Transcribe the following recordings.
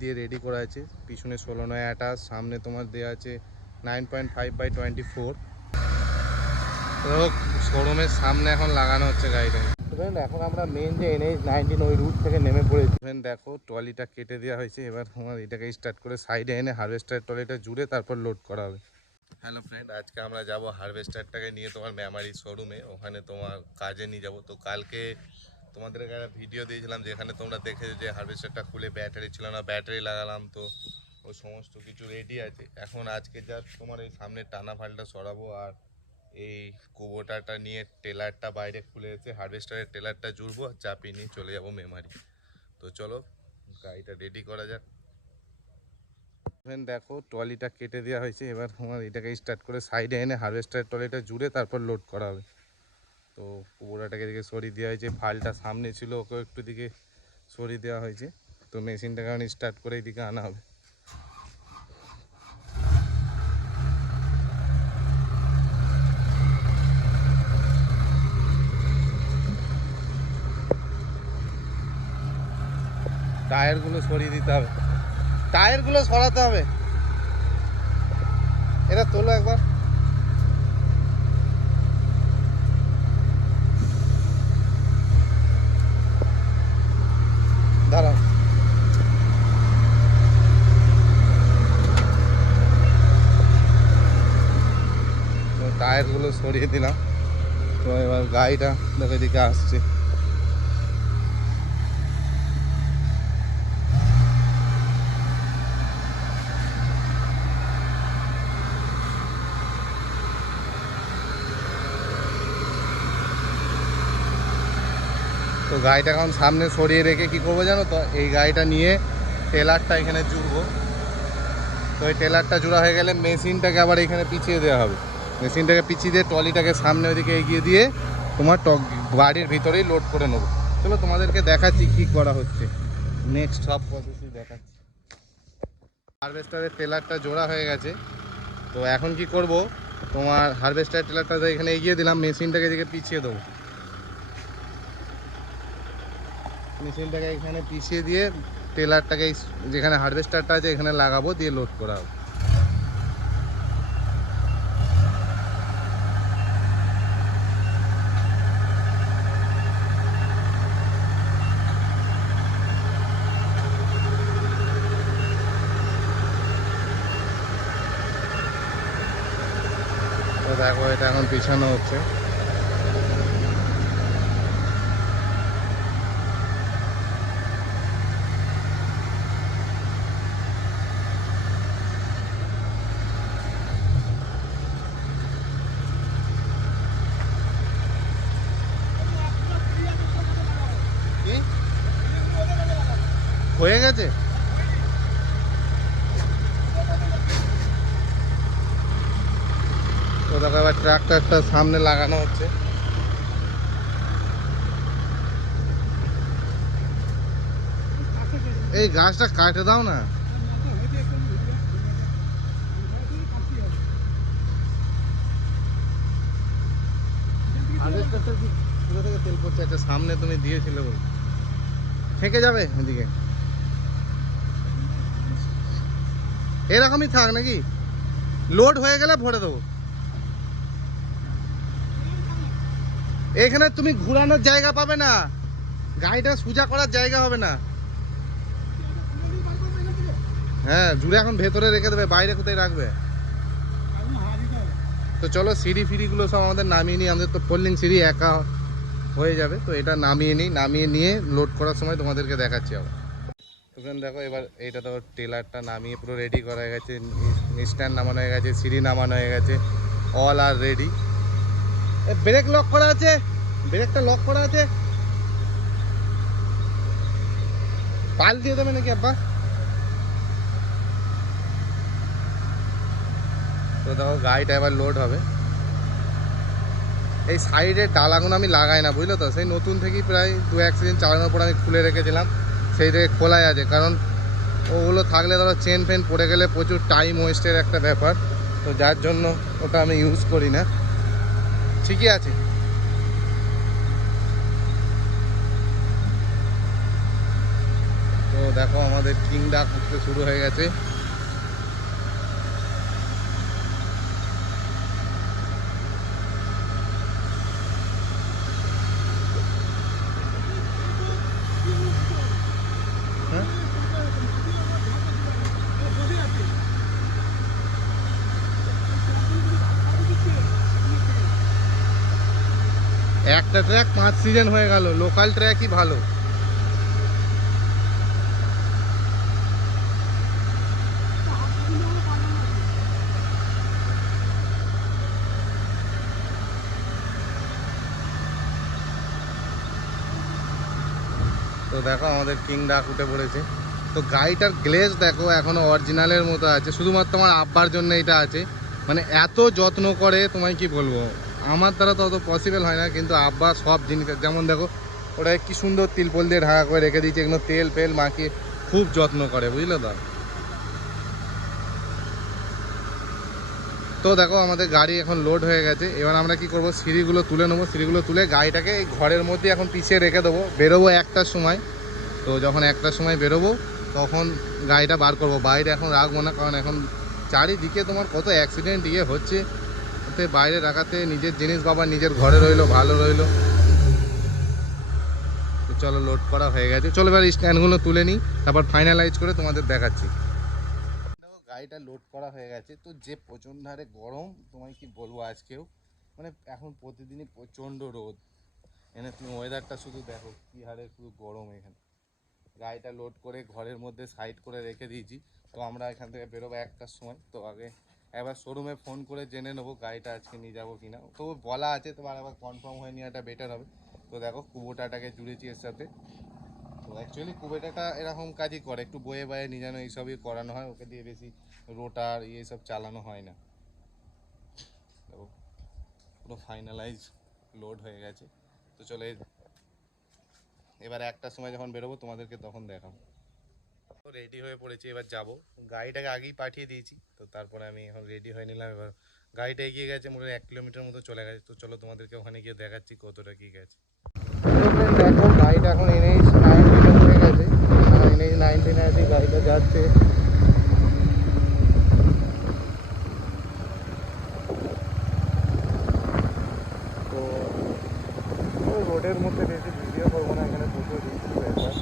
দিয়ে রেডি করা আছে। পিছনে ষোলো নয় আঠাশ সামনে তোমার দেওয়া আছে nine point five by twenty four শোরুমের সামনে এখন লাগানো হচ্ছে গাড়িটা এখন আমরা মেন যে এনএইচ নাইনটিন ওই রুট থেকে নেমে পড়েছি। দেখো ট্রলিটা কেটে দেওয়া হয়েছে। এবার তোমার এটাকে স্টার্ট করে সাইডে এনে হারভেস্টার ট্রলিটা জুড়ে তারপর লোড করা হবে। হ্যালো ফ্রেন্ড আজকে আমরা যাব হারভেস্টারটাকে নিয়ে তোমার মেমারি শোরুমে ওখানে তোমার কাজে নিয়ে যাব। তো কালকে তোমাদের একটা ভিডিও দিয়েছিলাম যেখানে তোমরা দেখেছ যে হারভেস্টারটা খুলে ব্যাটারি ছিল না ব্যাটারি লাগালাম তো, ও সমস্ত কিছু রেডি আছে। এখন আজকে যা তোমার এই সামনে টানা ফালটা সরাবো আর এই কুবোটাটা নিয়ে টেলারটা বাইরে খুলে এসে হারভেস্টারের টেলারটা জুড়বো আর চাপিয়ে নিয়ে চলে যাব মেমারি তো চলো, গাড়িটা রেডি করা যাক। দেখো ট্রলিটা কেটে দেওয়া হয়েছে। এবার তোমার এটাকে স্টার্ট করে সাইডে এনে হারভেস্টারের ট্রলিটা জুড়ে তারপর লোড করা হবে। তো কুবোটাটাকে দিকে সরিয়ে দেওয়া হয়েছে। ফালটা সামনে ছিল, ওকেও একটু দিকে সরিয়ে দেওয়া হয়েছে। তো মেশিনটাকে এখন স্টার্ট করে এইদিকে আনা হবে। টায়ারগুলো সরিয়ে দিতে হবে। টায়ারগুলো সরাতে হবে। এটা তোলো একবার দাঁড়াও তো টায়ারগুলো সরিয়ে দিলাম। তো এবার গাড়িটা দেখো এদিকে আসছে। তো গাড়িটা এখন সামনে সরিয়ে রেখে কি করব জানো তো? এই গাড়িটা নিয়ে টেলারটা এখানে জুড়বো। তো এই টেলারটা জোড়া হয়ে গেলে মেশিনটাকে আবার এখানে পিছিয়ে দেওয়া হবে। মেশিনটাকে পিছিয়ে দিয়ে ট্রলিটাকে সামনে ওইদিকে এগিয়ে দিয়ে তোমার টক বাড়ির ভিতরেই লোড করে নেব। চলো তোমাদেরকে দেখাচ্ছি কি করা হচ্ছে। নেক্সট সব প্রসেসই দেখাচ্ছি। হারভেস্টারের টেলারটা জোড়া হয়ে গেছে। তো এখন কি করব? তোমার হারভেস্টার টেলারটা এখানে এগিয়ে দিলাম, মেশিনটাকে এদিকে পিছিয়ে দেবো। মেশিনটাকে এখানে পিছিয়ে দিয়ে টেলারটাকে যেখানে হারভেস্টারটা আছে, এখানে লাগাবো, দিয়ে লোড করা হবে। দেখো এটা এখন পিছানো হচ্ছে। হয়ে গেছে? দেখো, এবার ট্রাক্টরটা সামনে লাগানো হচ্ছে। এই গাছটা কাটে দাও না। তেল পড়ছে? একটা সামনে তুমি দিয়েছিলে বলে। থেকে যাবে এদিকে। এরকমই থাক নাকি? লোড হয়ে গেলে ভরে দেবো। এখানে তুমি ঘুরানোর জায়গা পাবে না। গাড়িটা সোজা করার জায়গা হবে না। হ্যাঁ জুড়ে এখন ভেতরে রেখে দেবে, বাইরে কোথায় রাখবে? তো চলো, সিঁড়ি ফিড়িগুলো সব আমাদের নামিয়ে নিই। আমাদের তো ফোল্ডিং সিঁড়ি একা হয়ে যাবে, তো এটা নামিয়ে নিই। নামিয়ে নিয়ে লোড করার সময় তোমাদেরকে দেখাচ্ছি আবার। ওখানে দেখো, এবার এইটা তো টেলারটা নামিয়ে পুরো রেডি করা হয়ে গেছে। স্ট্যান্ড নামানো হয়ে গেছে, সিঁড়ি নামানো হয়ে গেছে। All are ready brake lock করা আছে? ব্রেকটা লক করা আছে? পাল দিয়ে দেবে নাকি আব্বা? তো দেখো, গাড়িটা এবার লোড হবে। এই সাইডে ডালাগুলো আমি লাগাই না, বুঝলো তো? সেই নতুন থেকেই প্রায় দু এক সিজন চালানোর পর আমি খুলে রেখেছিলাম। সেই থেকে খোলাই আছে, কারণ ওগুলো থাকলে ধরো চেন ফেন পড়ে গেলে প্রচুর টাইম ওয়েস্টের একটা ব্যাপার। তো যার জন্য ওটা আমি ইউজ করি না। ঠিকই আছে। তো দেখো আমাদের কিং ডাক উঠতে শুরু হয়ে গেছে। একটা ট্র্যাক পাঁচ সিজন হয়ে গেল লোকাল ট্র্যাকই ভালো। তো দেখো আমাদের কিং ডাক উঠে পড়েছে। তো গাড়িটার গ্লেজ দেখো এখনও অরিজিনালের মতো আছে, শুধুমাত্র আমার আব্বার জন্য এটা আছে। মানে এত যত্ন করে, তোমায় কি বলব? আমার দ্বারা তো পসিবল হয় না, কিন্তু আব্বা সব জিনিস, যেমন দেখো ওটা কি সুন্দর তিলপল দিয়ে ঢাকা করে রেখে দিয়েছে, এগুলো তেল ফেল মাখিয়ে খুব যত্ন করে, বুঝলে তো? তো দেখো, আমাদের গাড়ি এখন লোড হয়ে গেছে, এবার আমরা কি করব, সিঁড়িগুলো তুলে নেব, সিঁড়িগুলো তুলে গাড়িটাকে এই ঘরের মধ্যে এখন পিছিয়ে রেখে দেবো, বেরোবো একটার সময়। তো যখন একটার সময় বেরোবো, তখন গাড়িটা বার করব, বাইরে এখন রাখব না, কারণ এখন চারিদিকে তোমার কত অ্যাক্সিডেন্ট ইয়ে হচ্ছে। ওতে বাইরে রাখাতে, নিজের জিনিস বাবা নিজের ঘরে রইল, ভালো রইল। চলো লোড করা হয়ে গেছে। চলো এবার স্ট্যান্ডগুলো তুলে নিই, তারপর ফাইনালাইজ করে তোমাদের দেখাচ্ছি। গাড়িটা লোড করা হয়ে গেছে। তো যে প্রচণ্ড হারে গরম, তোমায় কি বলব আজকেও? মানে এখন প্রতিদিনই প্রচণ্ড রোদ। এখানে তুমি ওয়েদারটা শুধু দেখো, কী হারে শুধু গরম এখানে। গাড়িটা লোড করে ঘরের মধ্যে সাইড করে রেখে দিয়েছি। তো আমরা এখান থেকে বেরোবো একটার সময়। তো আগে একবার শোরুমে ফোন করে জেনে নেব গাড়িটা আজকে নিয়ে যাব কিনা তো বলা আছে, তোমার আবার কনফার্ম হয়ে নেওয়াটা বেটার হবে। তো দেখো, কুবোটাটাকে জুড়েছি এর সাথে। তো অ্যাকচুয়ালি কুবেটাটা এরকম কাজই করে, একটু বয়ে বয়ে নিয়ে যেন এইসবই করানো হয়, ওকে দিয়ে বেশি রোটার ইয়ে সব চালানো হয় না। দেখো, পুরো ফাইনালাইজ লোড হয়ে গেছে। তো চলে এবার একটার সময় যখন বেরোবো, তোমাদেরকে তখন দেখাবো। তো রেডি হয়ে পড়েছি, এবার যাব। গাড়িটাকে আগেই পাঠিয়ে দিয়েছি, তো তারপরে আমি এখন রেডি হয়ে নিলাম। এবার গাড়িটা এগিয়ে গেছে মোটামুটি এক কিলোমিটার মতো চলে গেছে। তো চলো তোমাদেরকে ওখানে গিয়ে দেখাচ্ছি কতটা কি গেছে। দেখো, গাড়িটা এখন এনএইচ নাইনটিনে হয়ে গেছে। এনএইচ নাইনটি গাড়িটা যাচ্ছে তো ওই রোডের মধ্যে বেশি ভিডিও করব না এখানে প্রচুর রিস্ক ব্যাপার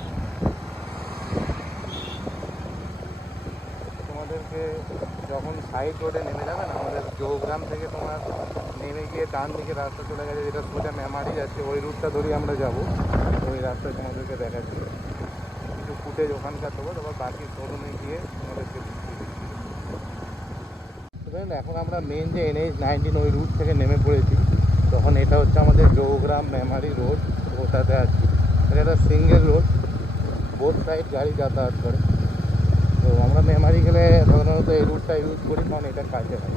তোমাদেরকে রোডে নেমে যাবে না? আমাদের জৌগ্রাম থেকে তোমার নেমে গিয়ে ডান দিকে রাস্তা চলে গেছে, যেটা সোজা মেমারি যাচ্ছে ওই রুটটা ধরেই আমরা যাব। ওই রাস্তায় তোমাদেরকে দেখাচ্ছি। কিছু ফুটেজ ওখানকার দেবো, তারপর বাকি শোরুমে গিয়ে তোমাদেরকে এখন আমরা মেন যে এনএইচ নাইনটিন ওই রুট থেকে নেমে পড়েছি, তখন এটা হচ্ছে আমাদের জৌগ্রাম মেমারি রোড ওটাতে আছি। এটা একটা সিঙ্গেল রোড বোথ সাইড গাড়ি যাতায়াত করে। আমরা মেমারি গেলে সাধারণত এই রুটটা ইউজ করি, কারণ এটা কাছে হয়।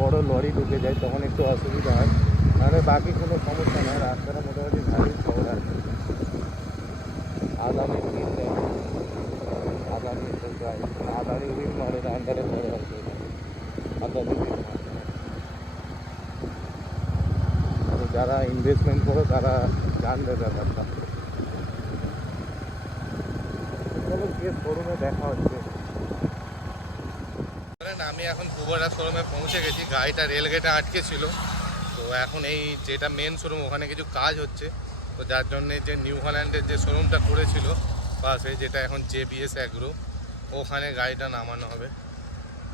বড় লরি ঢুকে যায়, তখন একটু অসুবিধা হয়। নাহলে বাকি কোনো সমস্যা নয় রাস্তাটা মোটামুটি ভালোই খবর আছে। আদানি আদানি আদানি হুইল মারে আন্ডারে পড়ে আছে আদানি হুইল মারে তো যারা ইনভেস্টমেন্ট করো, তারা জানবে ব্যাপারটা। গিয়ে শোরুমে দেখা হচ্ছে। আমি এখন কুবোরা শোরুমে পৌঁছে গেছি, গাড়িটা রেলগেটে আটকে ছিল। তো এখন এই যেটা মেন শোরুম ওখানে কিছু কাজ হচ্ছে। তো যার জন্যে যে নিউ হল্যান্ডের যে শোরুমটা করেছিল পাশে যেটা এখন জেবিএস অ্যাগ্রো ওখানে গাড়িটা নামানো হবে।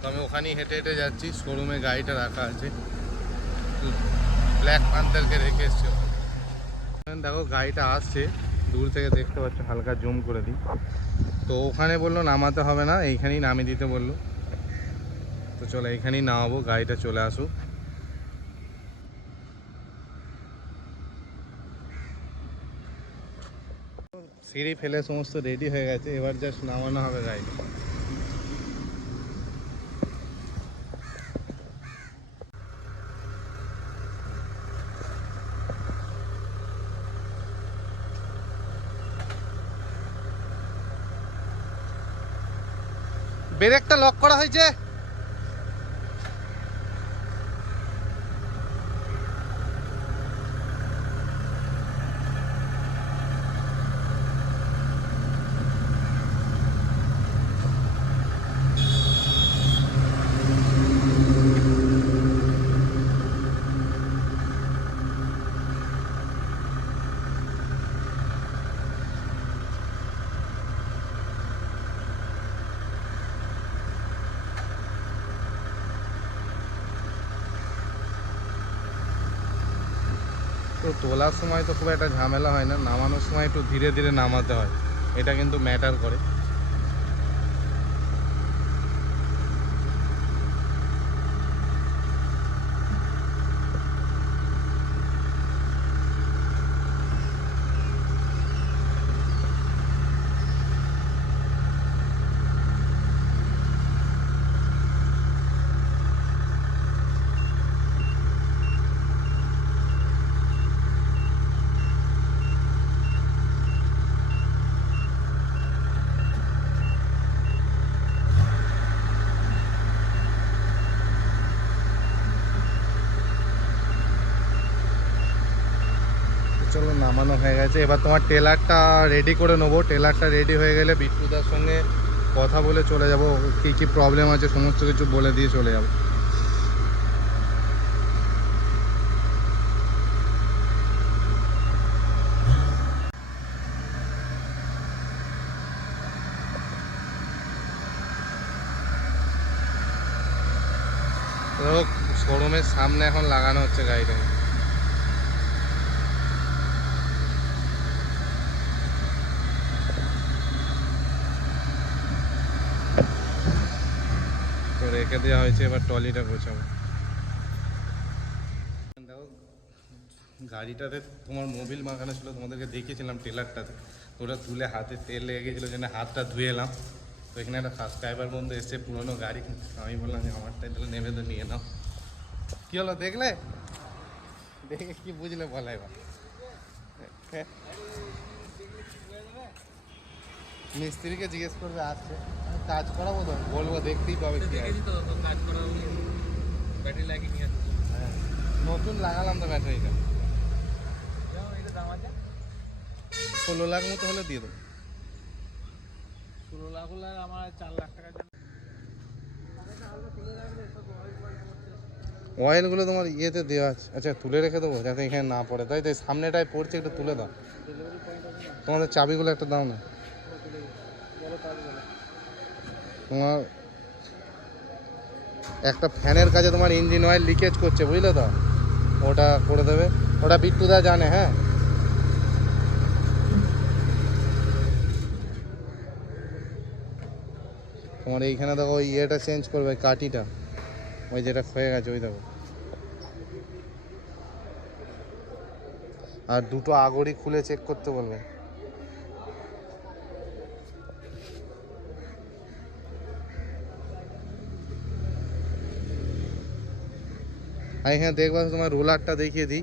তো আমি ওখানেই হেঁটে হেঁটে যাচ্ছি শোরুমে গাড়িটা রাখা আছে। ব্ল্যাক পান্থারকে রেখে এসছি। দেখো গাড়িটা আসছে, দূর থেকে দেখতে পাচ্ছ, হালকা জুম করে দিই। তো ওখানে বলল নামাতে হবে না, এইখানেই নামিয়ে দিতে বলল। তো চলো এইখানেই নামাবো, গাড়িটা চলে আসুক সিঁড়ি ফেলে সমস্ত রেডি হয়ে গেছে, এবার জাস্ট নামানো হবে গাড়িটা। ব্রেকটা লক করা হয়েছে। তো তোলার সময় তো খুব একটা ঝামেলা হয় না, নামানোর সময় একটু ধীরে ধীরে নামাতে হয়। এটা কিন্তু ম্যাটার করে চলো নামানো হয়ে গেছে। এবার তোমার টেলারটা রেডি করে নেব। টেলারটা রেডি হয়ে গেলে বিট্টুদার সঙ্গে কথা বলে চলে যাব। কী কী প্রবলেম আছে সমস্ত কিছু বলে দিয়ে চলে যাব। শোরুমের সামনে এখন লাগানো হচ্ছে গাড়িটা তো রেখে দেওয়া হয়েছে, এবার ট্রলিটা গোছাবো। দেখো, গাড়িটাতে তোমার মোবিল মাখানো ছিল, তোমাদেরকে দেখিয়েছিলাম টেলারটাতে। ওটা তুলে হাতে তেল লেগে গেছিল, জন্য হাতটা ধুয়ে এলাম। তো এখানে একটা সাবস্ক্রাইবার বন্ধু এসছে, পুরোনো গাড়ি আমি বললাম যে, আমারটাই তাহলে নেবে তো, নিয়ে নাও। কি হলো, দেখলে? দেখে কি বুঝলে, বলা এবার। হ্যাঁ? মিস্ত্রিকে জিজ্ঞেস করবে, আসছে। কাজ করাবো তো বলব দেখতেই পাবে কি আছে হ্যাঁ। নতুন লাগালাম তো ব্যাটারিটা ষোলো লাখ মতো হলে দিয়ে দেবো। ষোলো লাখ হলে আমার চার লাখ টাকা অয়েলগুলো তোমার ইয়েতে দেওয়া আছে। আচ্ছা তুলে রেখে দেবো যাতে এখানে না পড়ে। তাই তাই সামনেটায় পড়ছে একটু তুলে দাও। তোমাদের চাবিগুলো একটা দাও না বলো কাজ বলো তোমার একটা ফ্যানের কাছে তোমার ইঞ্জিন অয়েল লিকেজ করছে, বুঝলে তো? ওটা করে দেবে। ওটা বিট্টুদা জানে হ্যাঁ? তোমার এইখানে দেখো, ওই ইয়েটা চেঞ্জ করবে কাটিটা ওই যেটা ক্ষয়ে গেছে, ওই দেখো। আর দুটো আগড়ি খুলে চেক করতে বলবে। আর এখানে দেখবা তোমার রোলারটা দেখিয়ে দিই।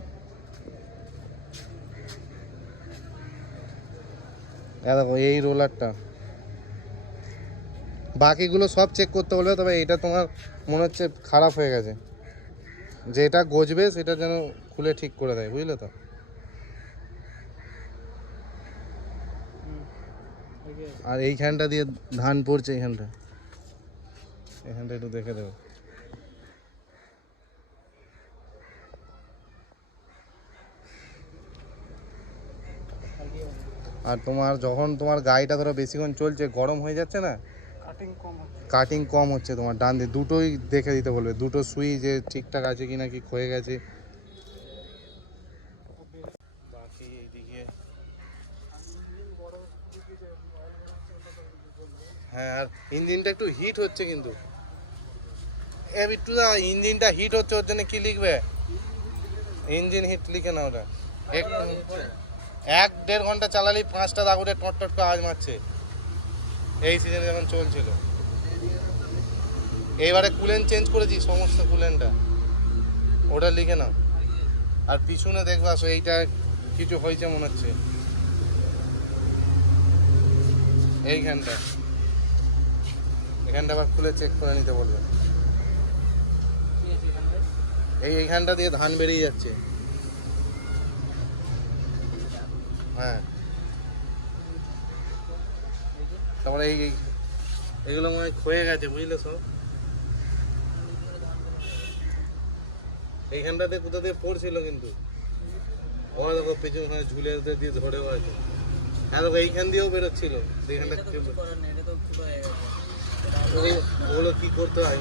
দেখো এই রোলারটা বাকিগুলো সব চেক করতে বলবে তবে এটা তোমার মনে হচ্ছে খারাপ হয়ে গেছে। যেটা গজবে সেটা যেন খুলে ঠিক করে দেয় বুঝলে তো? আর এইখানটা দিয়ে ধান পড়ছে এইখানটা। এখানটা একটু দেখে দেবো। আর তোমার যখন তোমার গাড়িটা ধরো বেশিক্ষণ চলছে গরম হয়ে যাচ্ছে না? কাটিং কম হচ্ছে। কাটিং কম হচ্ছে তোমার ডান দিয়ে দুটোই দেখে দিতে বলবে। দুটো সুই যে ঠিকঠাক আছে কি না কি ক্ষয়ে গেছে। বাকি হ্যাঁ আর ইঞ্জিনটা একটু হিট হচ্ছে কিন্তু। এ বিট্টু দা ইঞ্জিনটা হিট হচ্ছে ওর জন্য কি লিখবে? ইঞ্জিন হিট লিখে না ওটা। এক এক দেড় ঘণ্টা চালালেই পাঁচটা দাগুড়ে টট টট করে আওয়াজ মারছে। এই সিজনে যখন চলছিল। এইবারে কুলেন চেঞ্জ করেছি, সমস্ত কুলেনটা ওটা লিখে নাও। আর পিছনে দেখবে আসো, এইটা কিছু হয়েছে মনে হচ্ছে। এইখানটা। এখানটা আবার খুলে চেক করে নিতে বলবে। এই এইখানটা দিয়ে ধান বেরিয়ে যাচ্ছে। হ্যাঁ তারপরে এই এগুলো মনে হয় ক্ষয়ে গেছে বুঝলে সব এইখানটাতে কোথা দিয়ে পড়ছিল কিন্তু ওরা দেখো পেছনে ঝুলে দিয়ে ধরেও আছে হ্যাঁ দেখো এইখান দিয়েও বেরোচ্ছিল এইখানটা হয়ে ওগুলো কি করতে হয়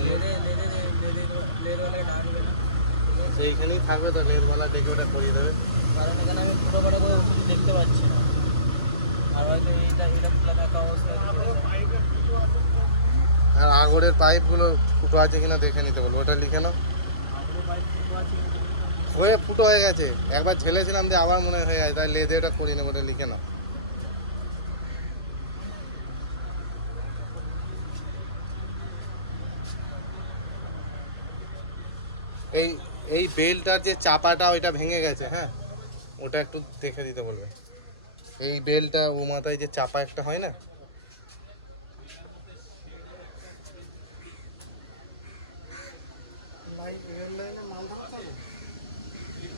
সেইখানেই থাকবে তো লেরওয়ালা ডেকে ওটা করিয়ে দেবে। কারণ এখানে আমি ফুটো ফাটো করে কিছু দেখতে পাচ্ছি না। আর হয়তো এটা এটা খোলা থাকা অবস্থায় আর আগরের পাইপগুলো ফুটো আছে কিনা দেখে নিতে বলব। ওটা লিখে নাও। হয়ে ফুটো হয়ে গেছে। একবার ঝেলেছিলাম দিয়ে আবার মনে হয়ে যায় তাই লেদে ওটা করি নেব ওটা লিখে নাও। এই এই বেলটার যে চাপাটা, ওইটা ভেঙে গেছে হ্যাঁ? ওটা একটু দেখে দিতে বলবে। এই বেলটা ও মাথায় যে চাপা একটা হয় না?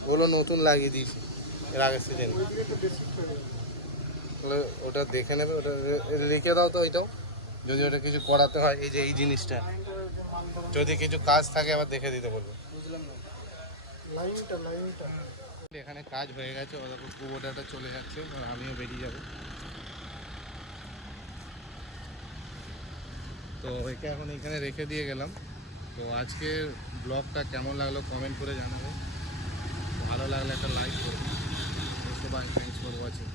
ওগুলো নতুন লাগিয়ে দিয়েছি, এর আগের সিজন ওটা দেখে নেবে, ওটা রে- লিখে দাও তো ওইটাও। যদি ওটা কিছু করাতে হয়, এই যে এই জিনিসটা। যদি কিছু কাজ থাকে, আবার দেখে দিতে বলব। লাইনটা লাইনটা। এখানে কাজ হয়ে গেছে, ও কুবোটাটা চলে যাচ্ছে আমিও বেরিয়ে যাব। তো একে এখন এখানে রেখে দিয়ে গেলাম। তো আজকে ব্লগটা কেমন লাগল কমেন্ট করে জানাবে। ভালো লাগলে একটা লাইক করুন সবাই থ্যাংকস ফর ওয়াচিং